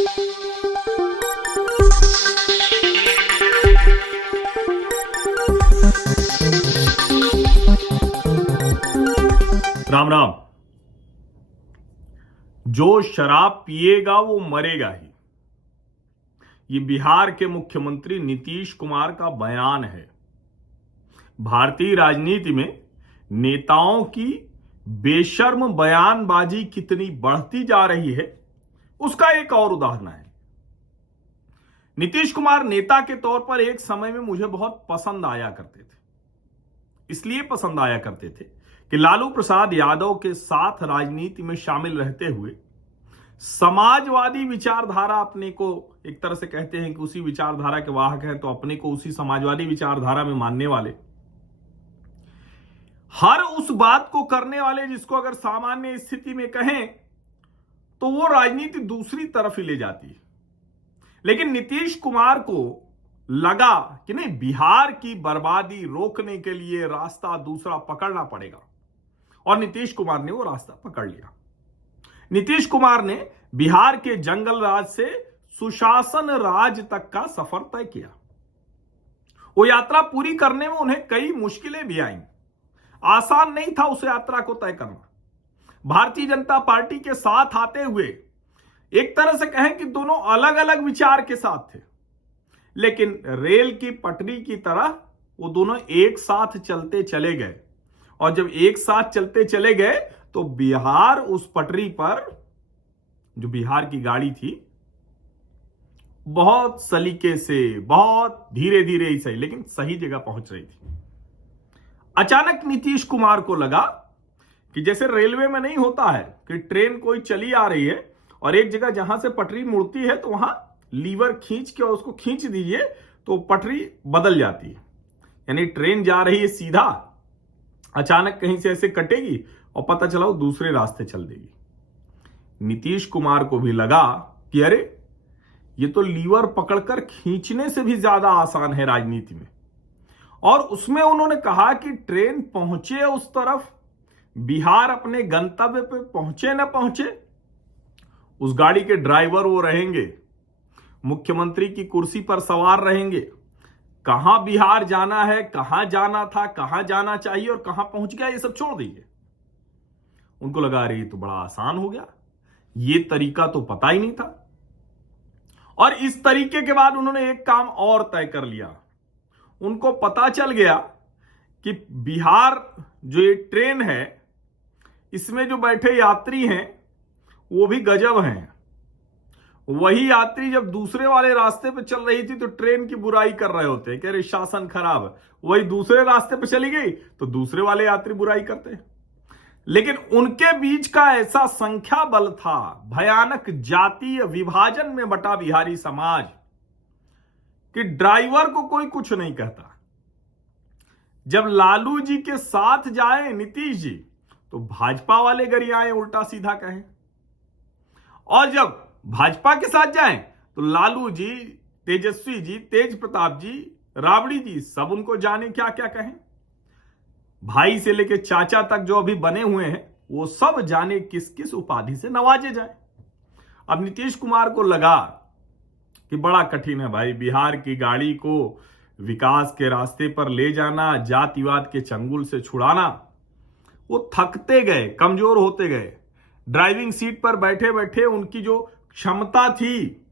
राम राम। जो शराब पिएगा वो मरेगा ही, ये बिहार के मुख्यमंत्री नीतीश कुमार का बयान है। भारतीय राजनीति में नेताओं की बेशर्म बयानबाजी कितनी बढ़ती जा रही है, उसका एक और उदाहरण है। नीतीश कुमार नेता के तौर पर एक समय में मुझे बहुत पसंद आया करते थे। इसलिए पसंद आया करते थे कि लालू प्रसाद यादव के साथ राजनीति में शामिल रहते हुए समाजवादी विचारधारा, अपने को एक तरह से कहते हैं कि उसी विचारधारा के वाहक हैं, तो अपने को उसी समाजवादी विचारधारा में मानने वाले, हर उस बात को करने वाले जिसको अगर सामान्य स्थिति में कहें तो वो राजनीति दूसरी तरफ ही ले जाती है। लेकिन नीतीश कुमार को लगा कि नहीं, बिहार की बर्बादी रोकने के लिए रास्ता दूसरा पकड़ना पड़ेगा, और नीतीश कुमार ने वो रास्ता पकड़ लिया। नीतीश कुमार ने बिहार के जंगल राज से सुशासन राज तक का सफर तय किया। वो यात्रा पूरी करने में उन्हें कई मुश्किलें भी आईं। आसान नहीं था उस यात्रा को तय करना। भारतीय जनता पार्टी के साथ आते हुए एक तरह से कहें कि दोनों अलग अलग विचार के साथ थे, लेकिन रेल की पटरी की तरह वो दोनों एक साथ चलते चले गए। और जब एक साथ चलते चले गए तो बिहार उस पटरी पर, जो बिहार की गाड़ी थी, बहुत सलीके से, बहुत धीरे धीरे ही सही, लेकिन सही जगह पहुंच रही थी। अचानक नीतीश कुमार को लगा कि जैसे रेलवे में नहीं होता है कि ट्रेन कोई चली आ रही है और एक जगह जहां से पटरी मुड़ती है तो वहां लीवर खींच के और उसको खींच दीजिए तो पटरी बदल जाती है। यानी ट्रेन जा रही है सीधा, अचानक कहीं से ऐसे कटेगी और पता चला वो दूसरे रास्ते चल देगी। नीतीश कुमार को भी लगा कि अरे, ये तो लीवर पकड़कर खींचने से भी ज्यादा आसान है राजनीति में। और उसमें उन्होंने कहा कि ट्रेन पहुंचे उस तरफ, बिहार अपने गंतव्य पे पहुंचे न पहुंचे, उस गाड़ी के ड्राइवर वो रहेंगे, मुख्यमंत्री की कुर्सी पर सवार रहेंगे। कहां बिहार जाना है, कहां जाना था, कहां जाना चाहिए और कहां पहुंच गया, ये सब छोड़ दीजिए। उनको लगा अरे ये तो बड़ा आसान हो गया, ये तरीका तो पता ही नहीं था। और इस तरीके के बाद उन्होंने एक काम और तय कर लिया। उनको पता चल गया कि बिहार जो ये ट्रेन है, इसमें जो बैठे यात्री हैं वो भी गजब हैं। वही यात्री जब दूसरे वाले रास्ते पे चल रही थी तो ट्रेन की बुराई कर रहे होते हैं, कह रहे शासन खराब है। वही दूसरे रास्ते पे चली गई तो दूसरे वाले यात्री बुराई करते हैं। लेकिन उनके बीच का ऐसा संख्या बल था, भयानक जातीय विभाजन में बटा बिहारी समाज, कि ड्राइवर को कोई कुछ नहीं कहता। जब लालू जी के साथ जाए नीतीश जी तो भाजपा वाले गरियाएं उल्टा सीधा कहें, और जब भाजपा के साथ जाएं तो लालू जी, तेजस्वी जी, तेज प्रताप जी, राबड़ी जी, सब उनको जाने क्या क्या कहें। भाई से लेके चाचा तक जो अभी बने हुए हैं वो सब जाने किस किस उपाधि से नवाजे जाए। अब नीतीश कुमार को लगा कि बड़ा कठिन है भाई, बिहार की गाड़ी को विकास के रास्ते पर ले जाना, जातिवाद के चंगुल से छुड़ाना। वो थकते गए, कमजोर होते गए। ड्राइविंग सीट पर बैठे बैठे उनकी जो क्षमता थी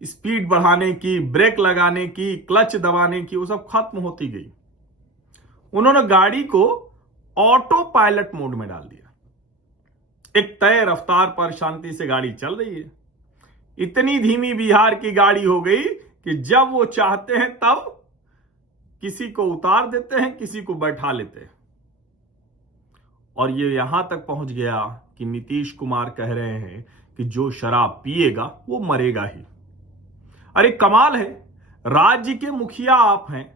स्पीड बढ़ाने की, ब्रेक लगाने की, क्लच दबाने की, वो सब खत्म होती गई। उन्होंने गाड़ी को ऑटो पायलट मोड में डाल दिया। एक तय रफ्तार पर शांति से गाड़ी चल रही है। इतनी धीमी बिहार की गाड़ी हो गई कि जब वो चाहते हैं तब किसी को उतार देते हैं, किसी को बैठा लेते हैं। और ये यहां तक पहुंच गया कि नीतीश कुमार कह रहे हैं कि जो शराब पिएगा वो मरेगा ही। अरे कमाल है, राज्य के मुखिया आप हैं,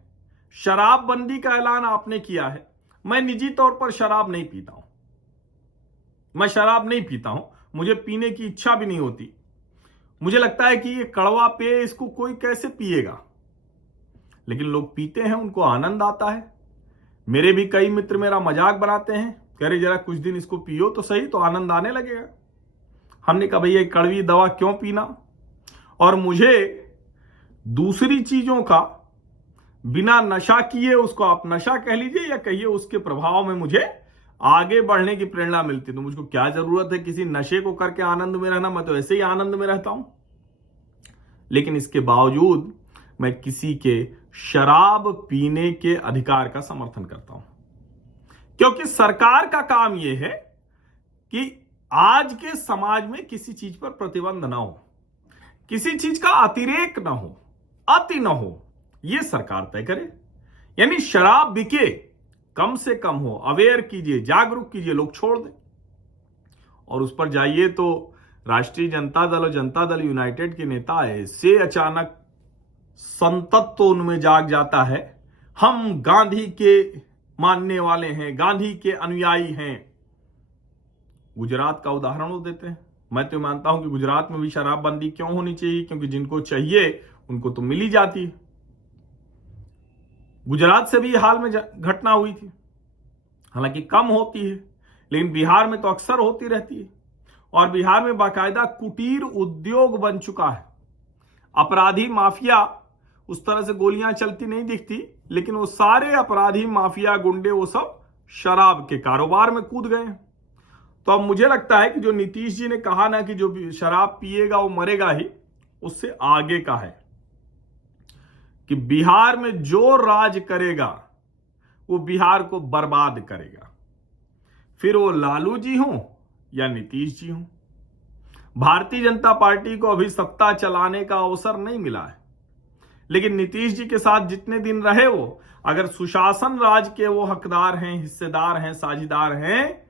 शराबबंदी का ऐलान आपने किया है। मैं निजी तौर पर शराब नहीं पीता हूं, मैं शराब नहीं पीता हूं, मुझे पीने की इच्छा भी नहीं होती। मुझे लगता है कि ये कड़वा पेय, इसको कोई कैसे पिएगा, लेकिन लोग पीते हैं, उनको आनंद आता है। मेरे भी कई मित्र मेरा मजाक बनाते हैं, कह रहे जरा कुछ दिन इसको पियो तो सही, तो आनंद आने लगेगा। हमने कहा भैया कड़वी दवा क्यों पीना। और मुझे दूसरी चीजों का बिना नशा किए, उसको आप नशा कह लीजिए या कहिए, उसके प्रभाव में मुझे आगे बढ़ने की प्रेरणा मिलती। तो मुझको क्या जरूरत है किसी नशे को करके आनंद में रहना, मैं तो ऐसे ही आनंद में रहता हूं। लेकिन इसके बावजूद मैं किसी के शराब पीने के अधिकार का समर्थन करता हूं, क्योंकि सरकार का काम यह है कि आज के समाज में किसी चीज पर प्रतिबंध ना हो, किसी चीज का अतिरेक ना हो, अति ना हो, यह सरकार तय करे। यानी शराब बिके, कम से कम हो, अवेयर कीजिए, जागरूक कीजिए, लोग छोड़ दें। और उस पर जाइए तो राष्ट्रीय जनता दल और जनता दल यूनाइटेड के नेता ऐसे अचानक संतत्व उनमें जाग जाता है, हम गांधी के मानने वाले हैं, गांधी के अनुयायी हैं। गुजरात का उदाहरण वो देते हैं। मैं तो मानता हूं कि गुजरात में भी शराबबंदी क्यों होनी चाहिए, क्योंकि जिनको चाहिए उनको तो मिल ही जाती है। गुजरात से भी हाल में घटना हुई थी, हालांकि कम होती है, लेकिन बिहार में तो अक्सर होती रहती है। और बिहार में बाकायदा कुटीर उद्योग बन चुका है। अपराधी माफिया, उस तरह से गोलियां चलती नहीं दिखती, लेकिन वो सारे अपराधी माफिया गुंडे वो सब शराब के कारोबार में कूद गए हैं। तो अब मुझे लगता है कि जो नीतीश जी ने कहा ना कि जो शराब पिएगा वो मरेगा ही, उससे आगे का है कि बिहार में जो राज करेगा वो बिहार को बर्बाद करेगा, फिर वो लालू जी हों या नीतीश जी हों। भारतीय जनता पार्टी को अभी सत्ता चलाने का अवसर नहीं मिला है, लेकिन नीतीश जी के साथ जितने दिन रहे वो, अगर सुशासन राज के वो हकदार हैं, हिस्सेदार हैं, साझीदार हैं,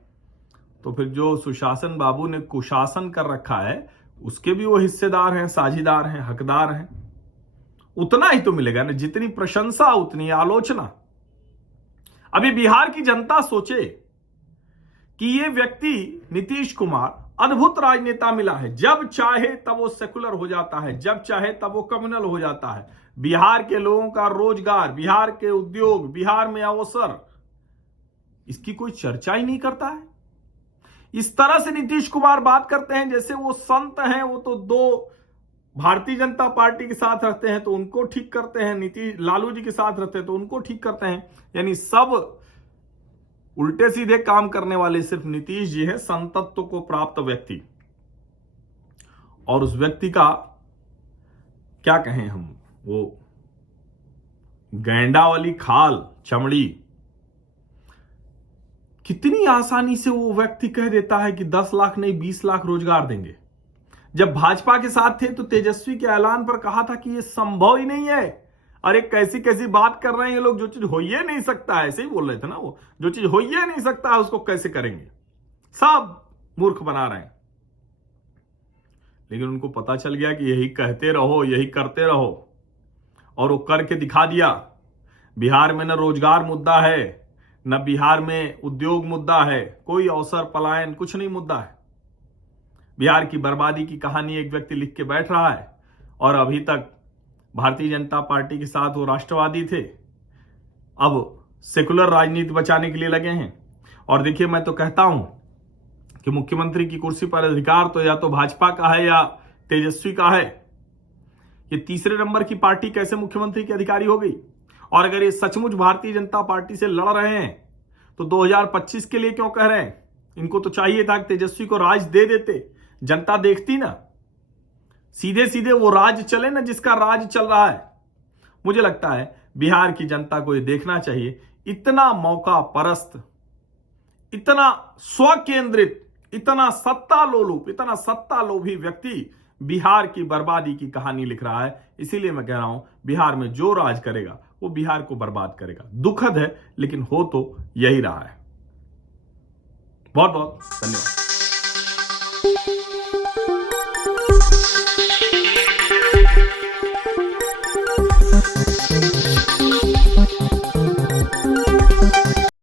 तो फिर जो सुशासन बाबू ने कुशासन कर रखा है उसके भी वो हिस्सेदार हैं, साझीदार हैं, हकदार हैं। उतना ही तो मिलेगा ना, जितनी प्रशंसा उतनी आलोचना। अभी बिहार की जनता सोचे कि ये व्यक्ति नीतीश कुमार अद्भुत राजनेता मिला है, जब चाहे तब वो सेकुलर हो जाता है, जब चाहे तब वो कम्युनल हो जाता है। बिहार के लोगों का रोजगार, बिहार के उद्योग, बिहार में अवसर, इसकी कोई चर्चा ही नहीं करता है। इस तरह से नीतीश कुमार बात करते हैं जैसे वो संत हैं, वो तो दो भारतीय जनता पार्टी के साथ रहते हैं तो उनको ठीक करते हैं, नीतीश लालू जी के साथ रहते हैं तो उनको ठीक करते हैं। यानी सब उल्टे सीधे काम करने वाले सिर्फ नीतीश जी हैं, संतत्व को प्राप्त व्यक्ति। और उस व्यक्ति का क्या कहें हम, वो गैंडा वाली खाल, चमड़ी, कितनी आसानी से वो व्यक्ति कह देता है कि 10 लाख नहीं 20 लाख रोजगार देंगे। जब भाजपा के साथ थे तो तेजस्वी के ऐलान पर कहा था कि ये संभव ही नहीं है। अरे कैसी कैसी बात कर रहे हैं ये लोग, जो चीज हो ही नहीं सकता है, ऐसे ही बोल रहे थे ना वो, जो चीज हो ही नहीं सकता है उसको कैसे करेंगे, सब मूर्ख बना रहे हैं। लेकिन उनको पता चल गया कि यही कहते रहो, यही करते रहो, और वो करके दिखा दिया। बिहार में न रोजगार मुद्दा है, न बिहार में उद्योग मुद्दा है, कोई अवसर पलायन कुछ नहीं मुद्दा है। बिहार की बर्बादी की कहानी एक व्यक्ति लिख के बैठ रहा है, और अभी तक भारतीय जनता पार्टी के साथ वो राष्ट्रवादी थे, अब सेकुलर राजनीति बचाने के लिए लगे हैं। और देखिए, मैं तो कहता हूं कि मुख्यमंत्री की कुर्सी पर अधिकार तो या तो भाजपा का है या तेजस्वी का है। ये तीसरे नंबर की पार्टी कैसे मुख्यमंत्री की अधिकारी हो गई? और अगर ये सचमुच भारतीय जनता पार्टी से लड़ रहे हैं तो 2025 के लिए क्यों कह रहे हैं? इनको तो चाहिए था कि तेजस्वी को राज दे देते, जनता देखती ना, सीधे सीधे वो राज चले ना जिसका राज चल रहा है। मुझे लगता है बिहार की जनता को ये देखना चाहिए, इतना मौका परस्त, इतना स्वकेंद्रित, इतना सत्ता लोलुप, इतना सत्ता लोभी व्यक्ति बिहार की बर्बादी की कहानी लिख रहा है। इसीलिए मैं कह रहा हूं, बिहार में जो राज करेगा वो बिहार को बर्बाद करेगा। दुखद है, लेकिन हो तो यही रहा है। बहुत बहुत धन्यवाद।